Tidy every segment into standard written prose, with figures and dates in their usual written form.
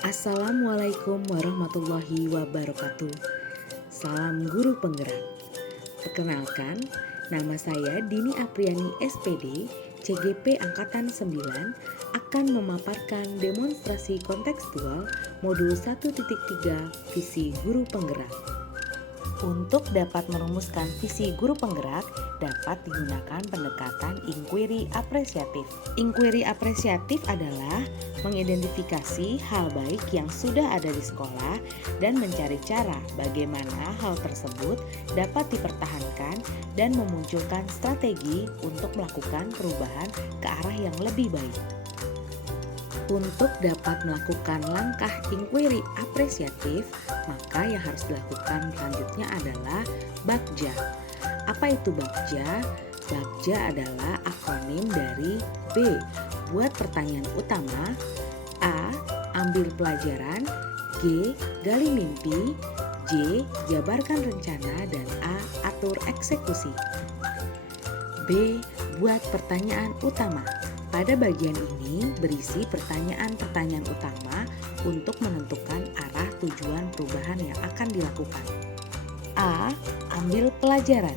Assalamualaikum warahmatullahi wabarakatuh. Salam guru penggerak. Perkenalkan, nama saya Dini Apriani SPD, CGP Angkatan 9, akan memaparkan demonstrasi kontekstual modul 1.3 visi guru penggerak. Untuk dapat merumuskan visi guru penggerak, dapat digunakan pendekatan inquiry apresiatif. Inquiry apresiatif adalah mengidentifikasi hal baik yang sudah ada di sekolah dan mencari cara bagaimana hal tersebut dapat dipertahankan dan memunculkan strategi untuk melakukan perubahan ke arah yang lebih baik. Untuk dapat melakukan langkah inquiry apresiatif, maka yang harus dilakukan selanjutnya adalah BAKJA. Apa itu BAKJA? BAKJA adalah akronim dari B. Buat pertanyaan utama, A. Ambil pelajaran, G. Gali mimpi, J. Jabarkan rencana, dan A. Atur eksekusi. B. Buat pertanyaan utama. Pada bagian ini berisi pertanyaan-pertanyaan utama untuk menentukan arah tujuan perubahan yang akan dilakukan. A. Ambil pelajaran.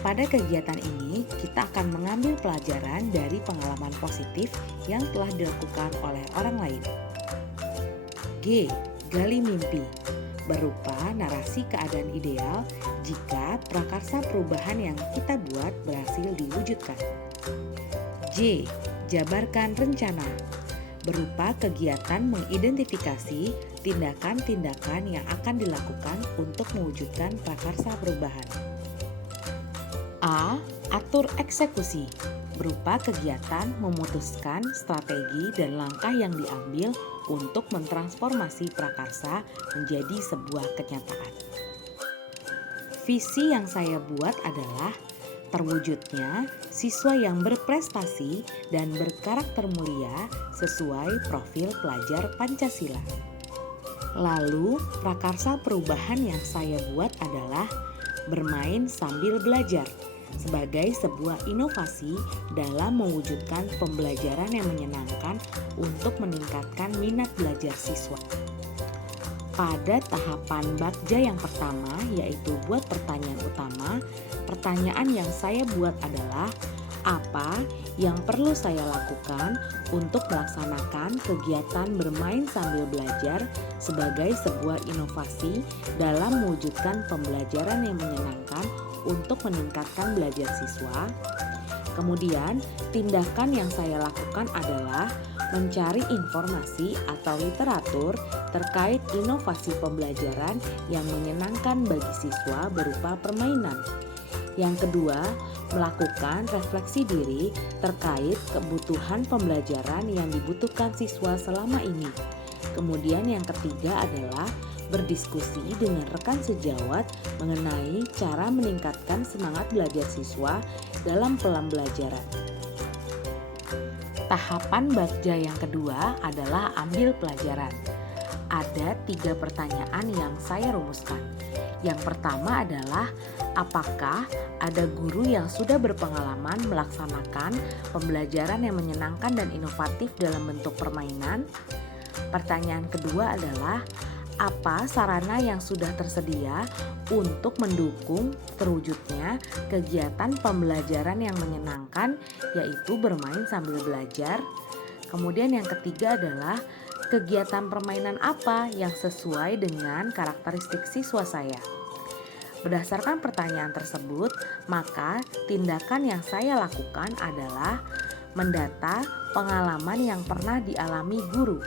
Pada kegiatan ini, kita akan mengambil pelajaran dari pengalaman positif yang telah dilakukan oleh orang lain. G. Gali mimpi. Berupa narasi keadaan ideal jika prakarsa perubahan yang kita buat berhasil diwujudkan. J. Jabarkan rencana. Berupa kegiatan mengidentifikasi tindakan-tindakan yang akan dilakukan untuk mewujudkan prakarsa perubahan. A. Atur eksekusi. Berupa kegiatan memutuskan strategi dan langkah yang diambil untuk mentransformasi prakarsa menjadi sebuah kenyataan. Visi yang saya buat adalah terwujudnya siswa yang berprestasi dan berkarakter mulia sesuai profil pelajar Pancasila. Lalu, prakarsa perubahan yang saya buat adalah bermain sambil belajar sebagai sebuah inovasi dalam mewujudkan pembelajaran yang menyenangkan untuk meningkatkan minat belajar siswa. Pada tahapan BAKJA yang pertama, yaitu buat pertanyaan utama, pertanyaan yang saya buat adalah apa yang perlu saya lakukan untuk melaksanakan kegiatan bermain sambil belajar sebagai sebuah inovasi dalam mewujudkan pembelajaran yang menyenangkan untuk meningkatkan belajar siswa. Kemudian, tindakan yang saya lakukan adalah mencari informasi atau literatur terkait inovasi pembelajaran yang menyenangkan bagi siswa berupa permainan. Yang kedua, melakukan refleksi diri terkait kebutuhan pembelajaran yang dibutuhkan siswa selama ini. Kemudian yang ketiga adalah berdiskusi dengan rekan sejawat mengenai cara meningkatkan semangat belajar siswa dalam pembelajaran. Tahapan BAKJA yang kedua adalah ambil pelajaran. Ada 3 pertanyaan yang saya rumuskan. Yang pertama adalah, apakah ada guru yang sudah berpengalaman melaksanakan pembelajaran yang menyenangkan dan inovatif dalam bentuk permainan? Pertanyaan kedua adalah, apa sarana yang sudah tersedia untuk mendukung terwujudnya kegiatan pembelajaran yang menyenangkan, yaitu bermain sambil belajar? Kemudian yang ketiga adalah, kegiatan permainan apa yang sesuai dengan karakteristik siswa saya? Berdasarkan pertanyaan tersebut, maka tindakan yang saya lakukan adalah mendata pengalaman yang pernah dialami guru.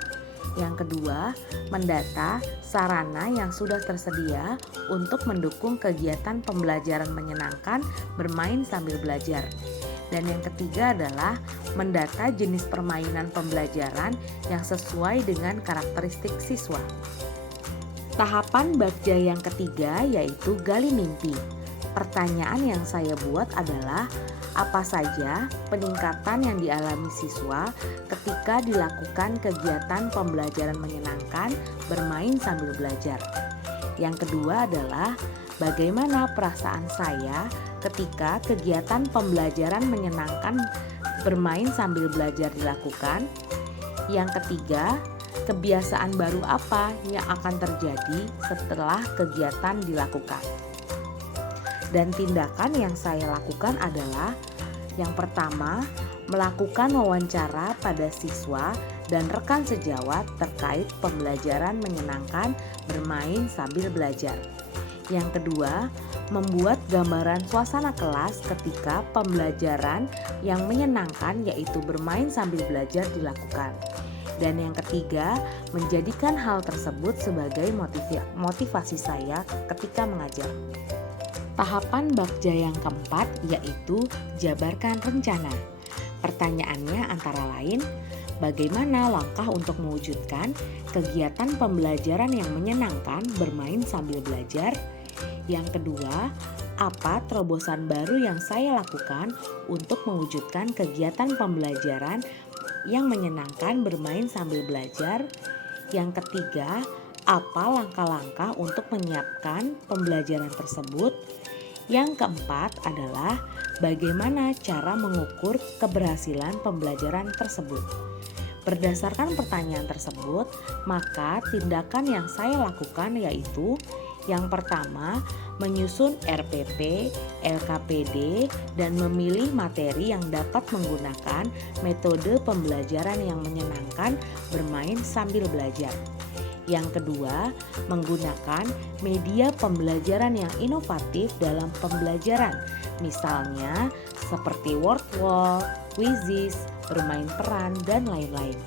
Yang kedua, mendata sarana yang sudah tersedia untuk mendukung kegiatan pembelajaran menyenangkan bermain sambil belajar. Dan yang ketiga adalah mendata jenis permainan pembelajaran yang sesuai dengan karakteristik siswa. Tahapan BAKJA yang ketiga yaitu gali mimpi. Pertanyaan yang saya buat adalah, apa saja peningkatan yang dialami siswa ketika dilakukan kegiatan pembelajaran menyenangkan bermain sambil belajar. Yang kedua adalah, bagaimana perasaan saya ketika kegiatan pembelajaran menyenangkan bermain sambil belajar dilakukan. Yang ketiga, kebiasaan baru apa yang akan terjadi setelah kegiatan dilakukan. Dan tindakan yang saya lakukan adalah yang pertama, melakukan wawancara pada siswa dan rekan sejawat terkait pembelajaran menyenangkan bermain sambil belajar. Yang kedua, membuat gambaran suasana kelas ketika pembelajaran yang menyenangkan yaitu bermain sambil belajar dilakukan. Dan yang ketiga, menjadikan hal tersebut sebagai motivasi saya ketika mengajar. Tahapan Bagja yang keempat yaitu jabarkan rencana. Pertanyaannya antara lain, bagaimana langkah untuk mewujudkan kegiatan pembelajaran yang menyenangkan bermain sambil belajar? Yang kedua, apa terobosan baru yang saya lakukan untuk mewujudkan kegiatan pembelajaran yang menyenangkan bermain sambil belajar? Yang ketiga, apa langkah-langkah untuk menyiapkan pembelajaran tersebut? Yang keempat adalah bagaimana cara mengukur keberhasilan pembelajaran tersebut. Berdasarkan pertanyaan tersebut, maka tindakan yang saya lakukan yaitu yang pertama, menyusun RPP, LKPD, dan memilih materi yang dapat menggunakan metode pembelajaran yang menyenangkan bermain sambil belajar. Yang kedua, menggunakan media pembelajaran yang inovatif dalam pembelajaran, misalnya seperti word wall, quizzes, bermain peran, dan lain-lain.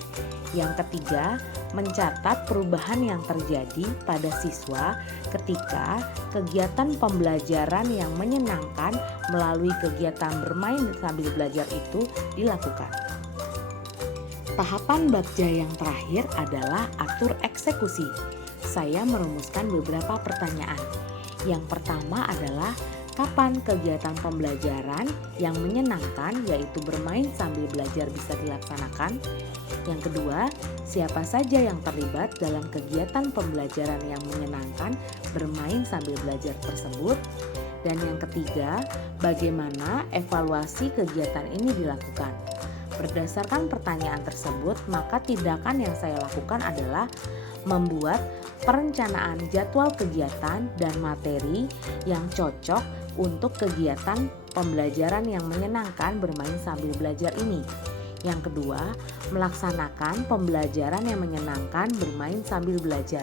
Yang ketiga, mencatat perubahan yang terjadi pada siswa ketika kegiatan pembelajaran yang menyenangkan melalui kegiatan bermain sambil belajar itu dilakukan. Tahapan Bagja yang terakhir adalah atur eksekusi. Saya merumuskan beberapa pertanyaan. Yang pertama adalah kapan kegiatan pembelajaran yang menyenangkan yaitu bermain sambil belajar bisa dilaksanakan? Yang kedua, siapa saja yang terlibat dalam kegiatan pembelajaran yang menyenangkan bermain sambil belajar tersebut? Dan yang ketiga, bagaimana evaluasi kegiatan ini dilakukan? Berdasarkan pertanyaan tersebut, maka tindakan yang saya lakukan adalah membuat perencanaan jadwal kegiatan dan materi yang cocok untuk kegiatan pembelajaran yang menyenangkan bermain sambil belajar ini. Yang kedua, melaksanakan pembelajaran yang menyenangkan bermain sambil belajar.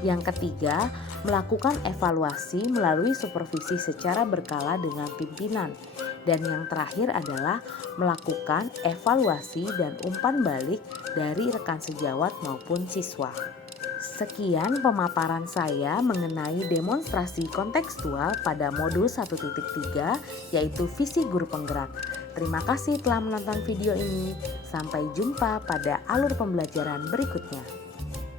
Yang ketiga, melakukan evaluasi melalui supervisi secara berkala dengan pimpinan. Dan yang terakhir adalah melakukan evaluasi dan umpan balik dari rekan sejawat maupun siswa. Sekian pemaparan saya mengenai demonstrasi kontekstual pada modul 1.3 yaitu visi guru penggerak. Terima kasih telah menonton video ini. Sampai jumpa pada alur pembelajaran berikutnya.